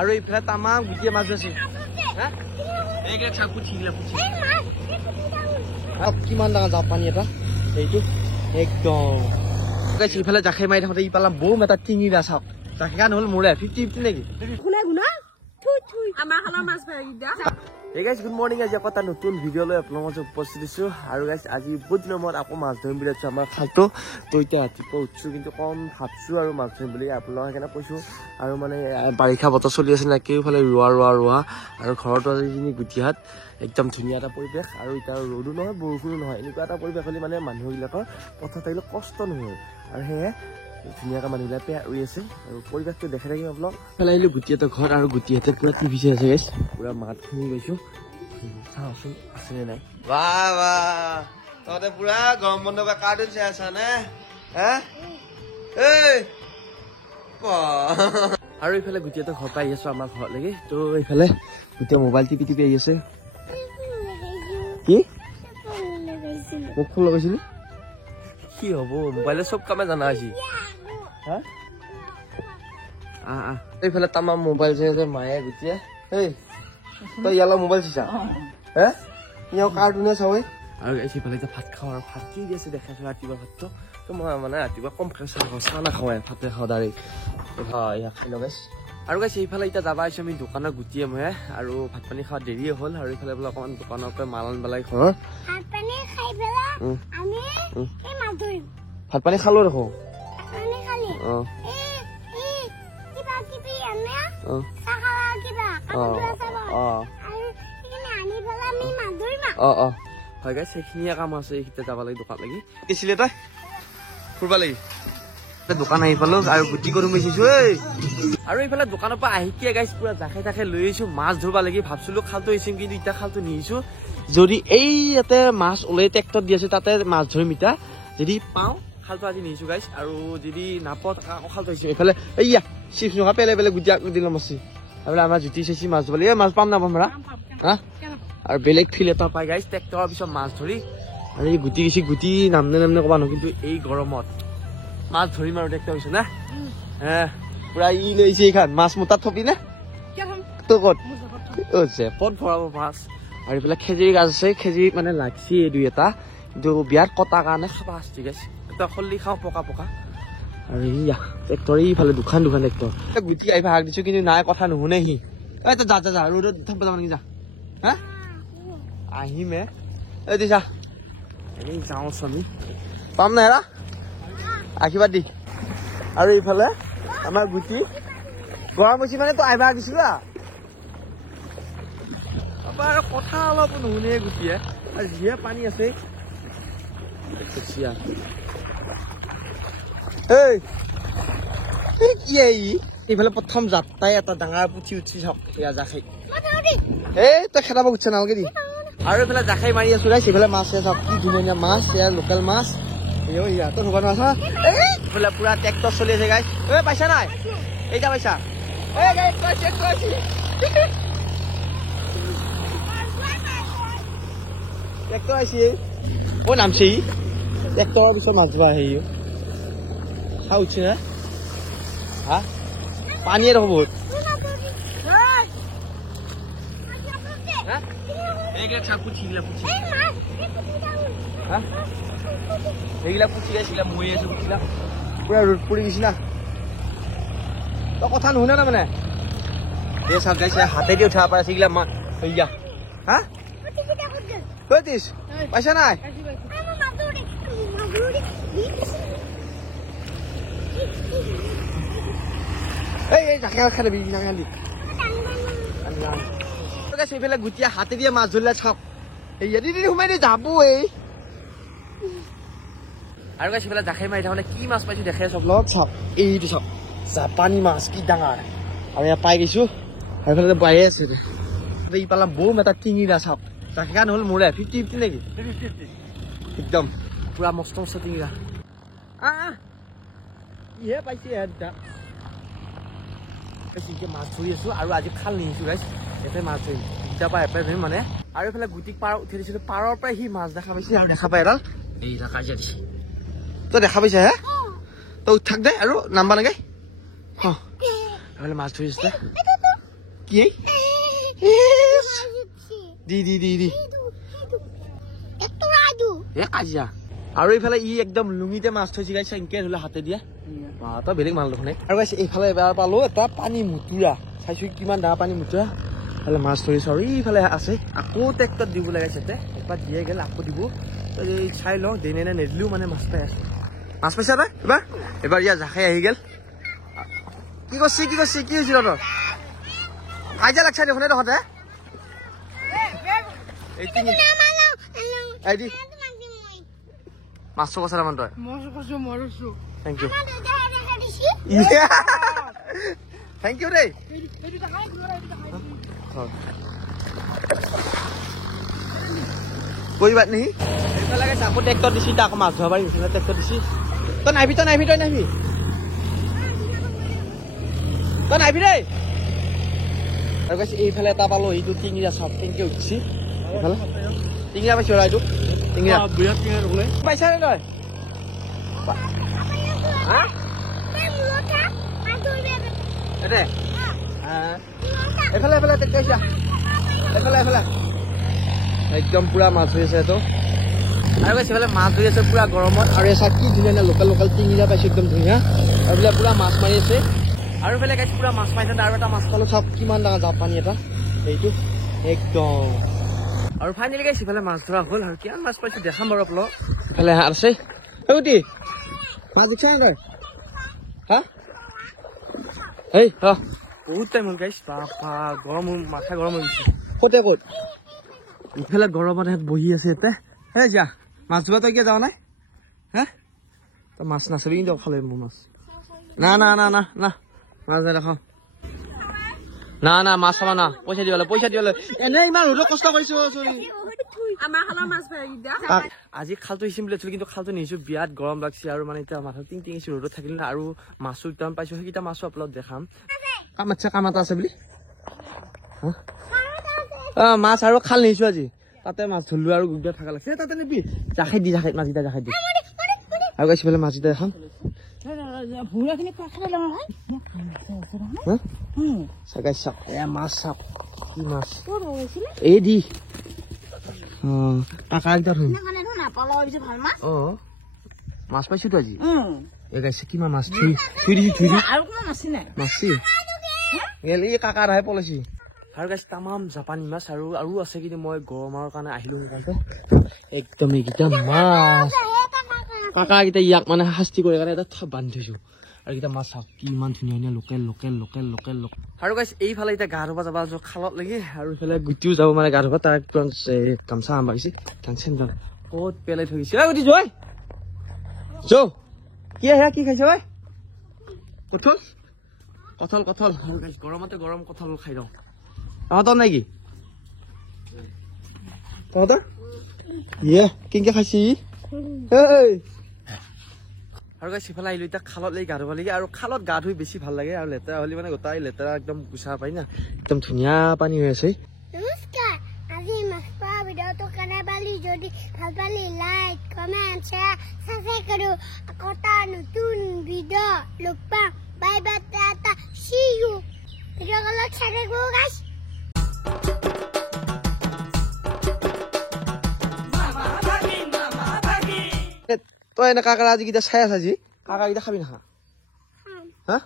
আৰু এইফালে তামাম গুটিয়ে মাছ আছে হা এইগিলা চাক পুঠিগিলা পুঠি কিমান ডাঙৰ জাপ পানী এটা এইটো একদম গাইছ ইফালে জাখে মাৰি থাকোঁতে ই পালাম বৌম এটা টিঙিৰা চাওক জাখে কাণ হ'ল মোৰে 50-50 নেকি Hey guys, good morning. আজি এটা নতুন ভিডিও লৈ আপোনালোকৰ মাজত উপস্থিত দিছো আৰু গাইছ আজি বহুত দিনৰ মূৰত আকৌ মাছ ধৰিম বুলি আমাৰ খালটো তো এতিয়া ৰাতিপুৱা উঠছো কিন্তু কম ভাবছো আৰু মাছ ধৰিম বুলি আপোনালোকক সেইকাৰণে কৈছো আৰু মানে বাৰিষা বতৰ চলি আছে না কেউফালে ৰোৱা আৰু ঘৰতো আজি গুটিহাট একদম ধুনীয়া এটা পৰিৱেশ আৰু এতিয়া ৰ'দো নহয় বৰষুণো নহয় এনেকুৱা এটা পৰিৱেশ হ'লে মানে মানুহবিলাকৰ পথাৰত থাকিলে কষ্ট নহয় আৰু সেয়ে ধুনীয়াকৈ মানুহবিলাকে ৰুই আছে আৰু পৰিৱেশটো দেখাই থাকিম আপোনাক পেলাই আহিলোঁ গুটিহঁতৰ ঘৰ আৰু গুটিহঁতে পুৰা টিভি চাই আছে গাইছ পুৰা মাত শুনি গৈছোঁ চাওঁচোন আছেনে নাই বাহ তহঁতে পুৰা গৰম বন্ধ বা কাৰ্টুন চাই আছা নে আৰু এইফালে গুটিহঁতৰ ঘৰ পৰা আহি আছো আমাৰ ঘৰলৈকে তো এইফালে গোটেই মোবাইল টিপি আহি আছে কি মোক ফোন লগাইছিলি কি হ'ব মোবাইলে চব কামে জানা আজি এইফালে তামাম মোবাইল চাই আছে মায়ে গুটিয়ে এই তই ইয়ালৈ মোবাইল চাইছা ইয়াৰ কাৰ্টুনে চাওঁ আৰু এইফালে এতিয়া ভাত খাওঁ আৰু ভাত কি দি আছে দেখাইছো ৰাতিপুৱা ভাতটো তো মই মানে ৰাতিপুৱা কম খাই চাহ নাখাওঁ ভাতে খাওঁ ডাইৰেক্ট ইয়াক খাই লগাইছ আৰু গাইছে এইফালে এতিয়া যাবা আহিছো আমি দোকানৰ গুটিয়ে মই আৰু ভাত পানী খোৱা দেৰিয়ে হ'ল আৰু এইফালে বোলে অকণমান দোকানৰ পৰা মাল আনবেলাই ঘৰৰ ভাত পানী খালো দেখোন হয় গাইছ সেইখিনিয়ে কাম আছে এইখিনিতে যাব লাগে দোকান লাগি কিছিলে তই ফুৰিব লাগি দোকান আহি পালো আৰু গুটি কৰি মেচিছো আৰু এইফালে দোকানৰ পৰা আহিকে গাইছ পুৰা জাখে জাখে লৈ আহিছো মাছ ধৰিব লাগি ভাবছিলো খালটো আহিছো কিন্তু এতিয়া খালটো নিহিছো যদি এই ইয়াতে মাছ ওলাই ট্ৰেক্টৰ দি আছে তাতে মাছ ধৰিম এতিয়া যদি পাওঁ খালটো আজি নিহিছো গাইছ আৰু যদি নাপাওঁ আকৌ খালটো আহিছো এইফালে এইয়া চিপছ নোখা পেলাই গুটি ল'ম আছে আৰু আমাৰ জুতি চেচি মাছ ধৰিব লাগে মাছ পাম নাপাম হা আৰু বেলেগ ফিল এটা পাই গাইছ ট্ৰেক্টৰৰ পিছত মাছ ধৰি আৰু এই গুটি নামনে ক'বা নহয় কিন্তু এই গৰমত মাছ ধৰিম আৰু ট্ৰেক্টৰ পিছত না পুৰা ই লৈছে এইখন মাছ মোটাত থপি নে তোৰ ক'ত জেপত ভৰাব মাছ আৰু এইফালে খেজুৰি গাছ আছে খেজুৰি মানে লাগছি দুই এটা কিন্তু বিয়াত কটাৰ কাৰণে খাবা আসছি গাইছ এটা খল্লি খাওঁ পকা আৰু ইয়া ট্ৰেক্টৰ এইফালে দুখান ট্ৰেক্টৰ গুটি আহিব হাক দিছো কিন্তু নাই কথা নুশুনে সি যা ৰ'দত থাকব যাব নেকি যা হা আহিমে এই দিছা এনেই যাওঁ আমি পাম নাই এৰা আশীৰ্বাদ দি আৰু এইফালে আমাৰ গুটি গৰম হৈছে মানে তো আহিব দিছিলো আৰু কথা অলপ নুশুনে গুটিয়ে আৰু যিহে পানী আছে এইফালে প্ৰথম যাত্ৰাই এটা ডাঙৰ পুঠি উঠি চাওক সেয়া জাখাই তই খেদাব খুজিছ নালাগে দি আৰু এইফালে জাখাই মাৰি আছো গাইছ এইফালে মাছ চাওক কি ধুনীয়া মাছ এয়া লোকেল মাছ তই ধুবা নোৱাৰা এইফালে পুৰা ট্ৰেক্টৰ চলি আছে গাইছ পাইছা নাই এইটা পাইছা ট্ৰেক্টৰ আহিছে নামছে ট্ৰেক্টৰৰ পিছত মাছ ধৰা হেৰি চা উঠছে না পানীয়ে দেখো বহুত এইগিলা পুঠি গাইছিলা মৰি আছো পুঠিলা পুৰা ৰ'দ পৰি গৈছি না তই কথা নুশুনে না মানে এই চাওক গাইছে হাতেদি উঠাব পাৰে সেইগিলা মা হেৰিয়া কৈছিস পাইছা নাই এই জাকে খাই দিবি সেইফালে গুটিয়া হাতে দিয়ে মাছ ধৰিলে চাওক ইয়াদি সোমাই দি যাব আৰু গাইছ সেইফালে জাখাই মাৰি থাকোঁতে কি মাছ পাইছো দেখাই চব লগ চাওক এইটো চাওক জাপানী মাছ কি ডাঙৰ আৰু ইয়াত পাই গৈছো আৰু এইফালে বাঢ়ি আছে ই পালাম বৌম এটা টিঙিৰা চাওক জাখে কাণ হ'ল মোৰে 50-50 নেকি একদম পুৰা মস্ত টিঙিৰা ইহে পাইছে দুটা মাছ ধৰি আছো আৰু আজি খাল নিহিছো গাইছ ইয়াতে মাছ ধৰিম দুটা পৰা এপাই ধৰিম মানে আৰু এইফালে গুটিক পাৰ উঠি দিছিলো পাৰৰ পৰাই সি মাছ দেখা পাইছে আৰু দেখা পাই এডাল এই কাজিয়া দিছে তই দেখা পাইছা তই উঠাক দে আৰু নাম্বা লাগে এইফালে মাছ ধৰি আছে কি দি দি দি দি কাজিয়া আৰু এইফালে ই একদম লুঙিতে মাছ থৈছে গাইছে এনেকে ধৰিলে হাতে দিয়া তই বেলেগ মাল দেখোন আৰু গাইছে এইফালে এবাৰ পালো এটা পানী মুতুৰা চাইছো কিমান ডাঙৰ পানী মুতুৰা এইফালে মাছ ধৰিছো আৰু এইফালে আছে আকৌ ট্ৰেক্টৰত দিব লাগাইছে একবাৰ দিয়ে গেল আকৌ দিব চাই লওঁ দেনে নে নেদিলেও মানে মাছ পাই আছে মাছ পাইছা তই এবাৰ ইয়াৰ জাখাই আহি গেল কি কৰছি কি হয়েছিল তোৰ কাজিয়া লাগছে দেখোন তহঁতে মাছটো কৈছা তাৰমান তই থেংক ইউ থেংক ইউ দেই কৰিবা নেকি এইফালে আকৌ ট্ৰেক্টৰ দিছি আকৌ মাছ ধৰা পাৰি এইফালে ট্ৰেক্টৰ দিছি তই নাহিবি তই নাহিবি দেই আৰু কৈছে এইফালে এটা পালো এইটো টিঙিৰা চাপ কেনেকে উঠিছি এইফালে টিঙিৰা পাইছো এইটো টিঙিৰা বিৰাট টিঙিৰা বোলে পাইছা নে তই এইফালে একদম পুৰা মাছ ধৰি আছে এইটো আৰু কৈছে এইফালে মাছ ধৰি আছে পুৰা গৰমত আৰু এচা কি ধুনীয়া লোকেল টিঙিৰা পাইছো একদম ধুনীয়া আৰু বোলে পুৰা মাছ মাৰি আছে আৰু বেলেগ গাইছ পুৰা মাছ পাইছে আৰু এটা মাছ পালো চাওক কিমান ডাঙৰ জাপ পানী এটা এইটো একদম আৰু ফাইনেলি গাইছ ইফালে মাছ ধৰা হ'ল আৰু কিমান মাছ পাইছো দেখাম বাৰু আপোনাক ইফালে আছে উটি মাছ দেখিছা নাই হা এই বহুত টাইম হ'ল গাইছ বাপা গৰম মাথা গৰম হৈ গৈছে ক'ত ইফালে গৰমত বহি আছে ইয়াতে হে যা মাছ ধৰা তই কিয় যাৱ নাই হা তই মাছ নাচাবি কিন্তু খালে মোৰ মাছ না মাছ নেদেখাও না মাছ খাবা না পইচা দিবলৈ এনে ইমান ৰ'দত কষ্ট কৰিছো আজি খালটো আহিছিম বুলি ভাবিছিলো কিন্তু খালটো নিছো বিৰাট গৰম লাগছে আৰু মানে এতিয়া মাথা টিঙিছো ৰ'দত থাকিল না আৰু মাছো একদম পাইছো সেইকেইটা মাছো আপোনাক দেখাম কাম এটা আছে বুলি মাছ আৰু খাল নিছো আজি তাতে মাছ ধৰিলো আৰু গুগা থাকা লাগছে তাতে নিবি জাখাই দি মাছকেইটা জাখাই দি আৰু গাইছ পেলাই মাছকেইটা দেখাম মাছ পাইছো তো আজি গাইছে কিমান মাছ থুই দিছি কাকাৰ আহে পলাইছি আৰু গাইছে তামাম জাপানী মাছ আৰু আছে কিন্তু মই গৰমৰ কাৰণে আহিলো একদম এইকেইটা মাছ কাকা কেইটা ইয়াক মানে শাস্তি কৰে কাৰণে এটা বান্ধি থৈছো আৰু কেইটা মাছ চাওক কিমান ধুনীয়া লোকেল আৰু গাইছ এইফালে এতিয়া গা ধুবা যাবা খালত লাগি আৰু এইফালে গুটিও যাব মানে গা ধুবা তাৰ গামছা আম্বাইছে কাঞ্চন ক'ত পেলাই থৈছে গুটি কি খাইছ কঁঠাল গৰমতে গৰম কঁঠাল খাই লওঁ তহঁতৰ নাই কি তহঁতৰ কেনেকে খাইছি আৰু গাইছ সিফালে আহিলো এতিয়া খালত লাগি গা ধুব লাগে আৰু খালত গা ধুই বেছি ভাল লাগে আৰু লেতেৰা হ'লে মানে গোটাই লেতেৰা একদম গুচা পাই না একদম ধুনীয়া পানী হৈ আছে নমস্কাৰ আজি মাছ পোৱা ভিডিঅ'টো কেনে পালি যদি ভাল পালি লাইক কমেণ্ট শ্বেয়াৰ সাবস্ক্ৰাইব কৰো আকৌ তাৰ নতুন ভিডিঅ' লগ পাম বাই টাটা সি ইউ ভিডিঅ'টো চাই থাকো গাইছ তই এনে কাকাৰ আজি কেইটা চাই আছা আজি কাকা কেইটা খাবি নাখা হা